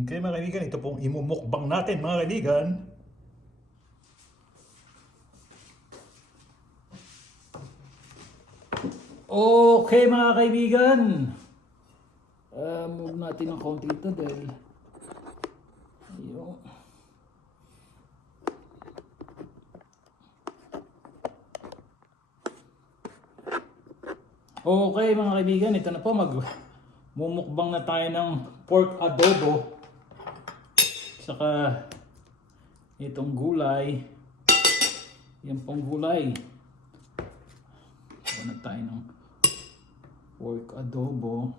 Okay mga kaibigan, ito pong imumukbang natin mga kaibigan. Okay mga kaibigan, move natin ng konti ito dahil ayun. Okay mga kaibigan, ito na po, mumukbang na tayo ng pork adobo saka itong gulay. Yan pong gulay. Kuha na tayo ng pork adobo.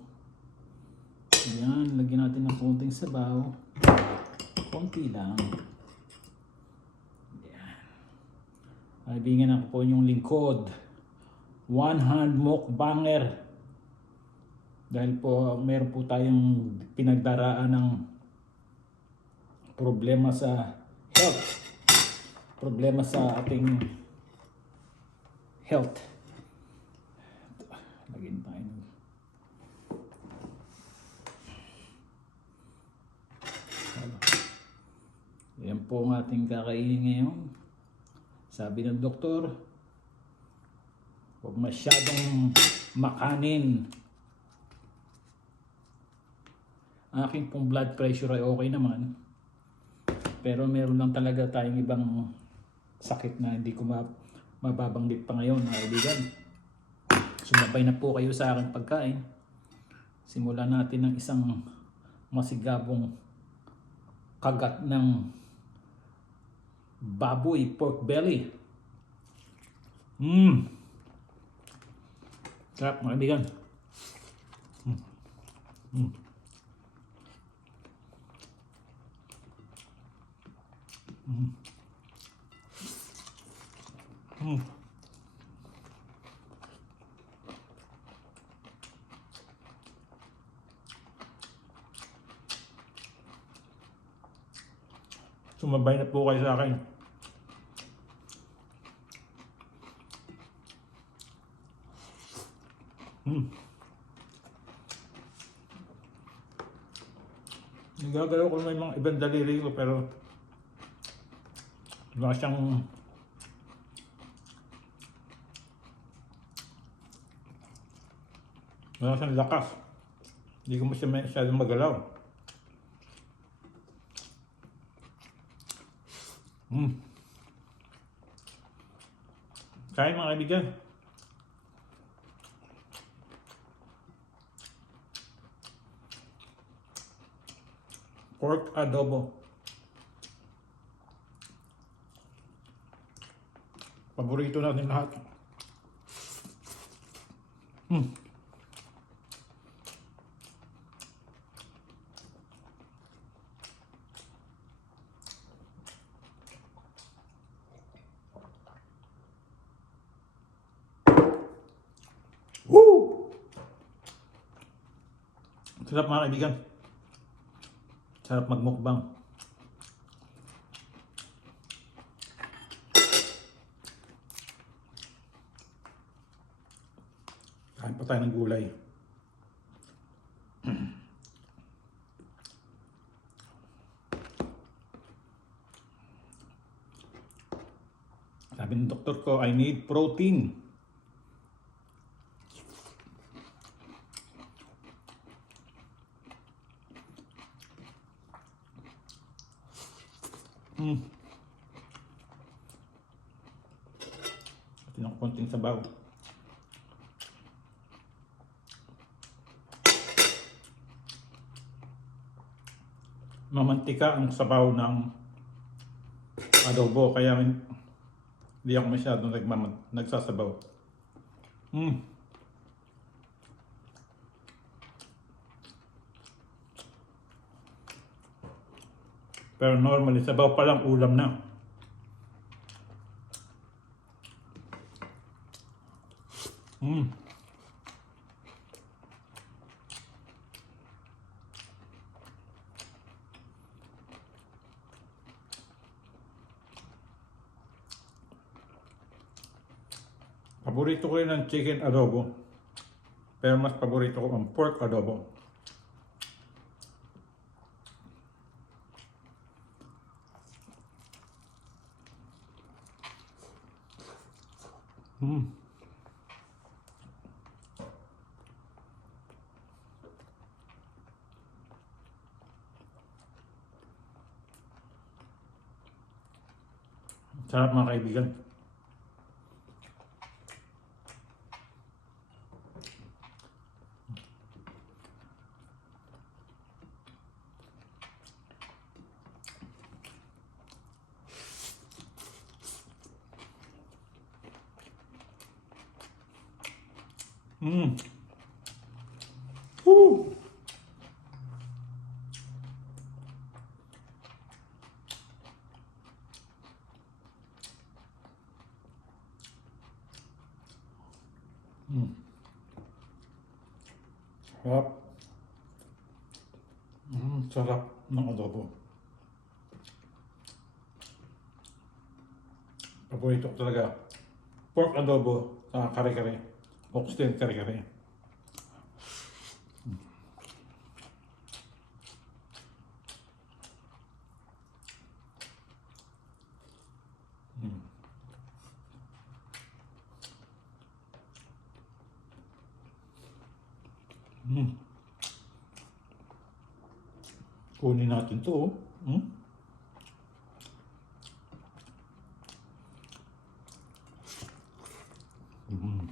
Yan, lagyan natin ng konting sabaw. Konti lang. Yan. Kaibigan ako po yung lingkod. One hand mukbanger. Dahil po meron po tayong pinagdaraan ng problema sa health. Problema sa ating health. Lagyan tayo ng yan po ang ating kakainin ngayon. Sabi ng doktor, huwag masyadong makanin. Aking pong blood pressure ay okay naman. Pero meron lang talaga tayong ibang sakit na hindi ko mababanggit pa ngayon mga kaibigan. Sumabay na po kayo sa aking pagkain. Simulan natin ng isang masigabong kagat ng baboy, pork belly. Sarap mga kaibigan. Sumabay na po kayo sa akin. Nagagalaw ko may mga ibang daliri ko pero wala siyang lakas. Hindi ko masyadong magalaw. Kain mga kaibigan. Pork adobo. Paborito natin lahat. Woo! Sarap mga kaibigan. Sarap magmukbang. Kain pa tayo ng gulay. Sabi ng doktor ko, I need protein. At ng konting sabaw. Mamantika ang sabaw ng adobo kaya hindi ako masyadong nagsasabaw. Pero normally sabaw pa lang ulam na. Paborito ko rin ang chicken adobo. Pero mas paborito ko ang pork adobo. Mm. Sarap mga kaibigan. Mm. Woo! Mm. Sarap. Sarap ng adobo. Paborito ko talaga. Pork adobo sa kare-kare. Oxtail kare-kare. Mm. Kunin natin to. Oh. Mm. Mm.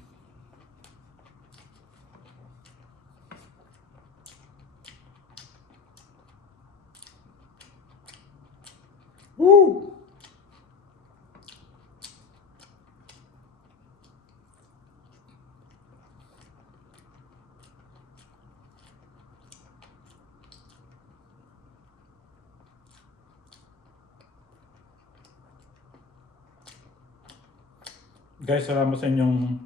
Woo! Guys, salamat sa inyong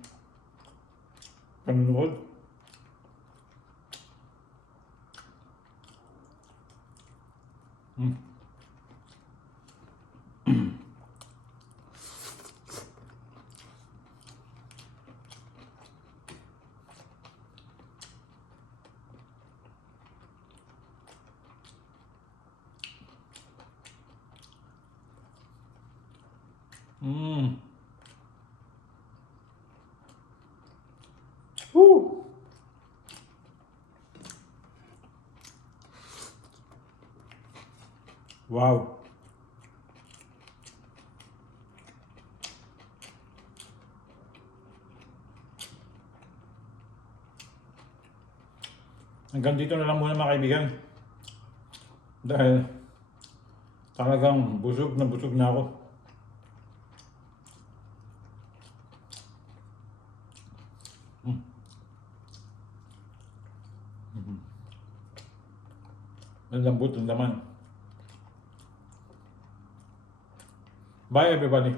panonood. Mm. Mm. Woo! Wow! Hanggang dito na lang muna mga kaibigan. Dahil talagang busog na ako. Mm. Ang lambot ng laman. Bye everybody.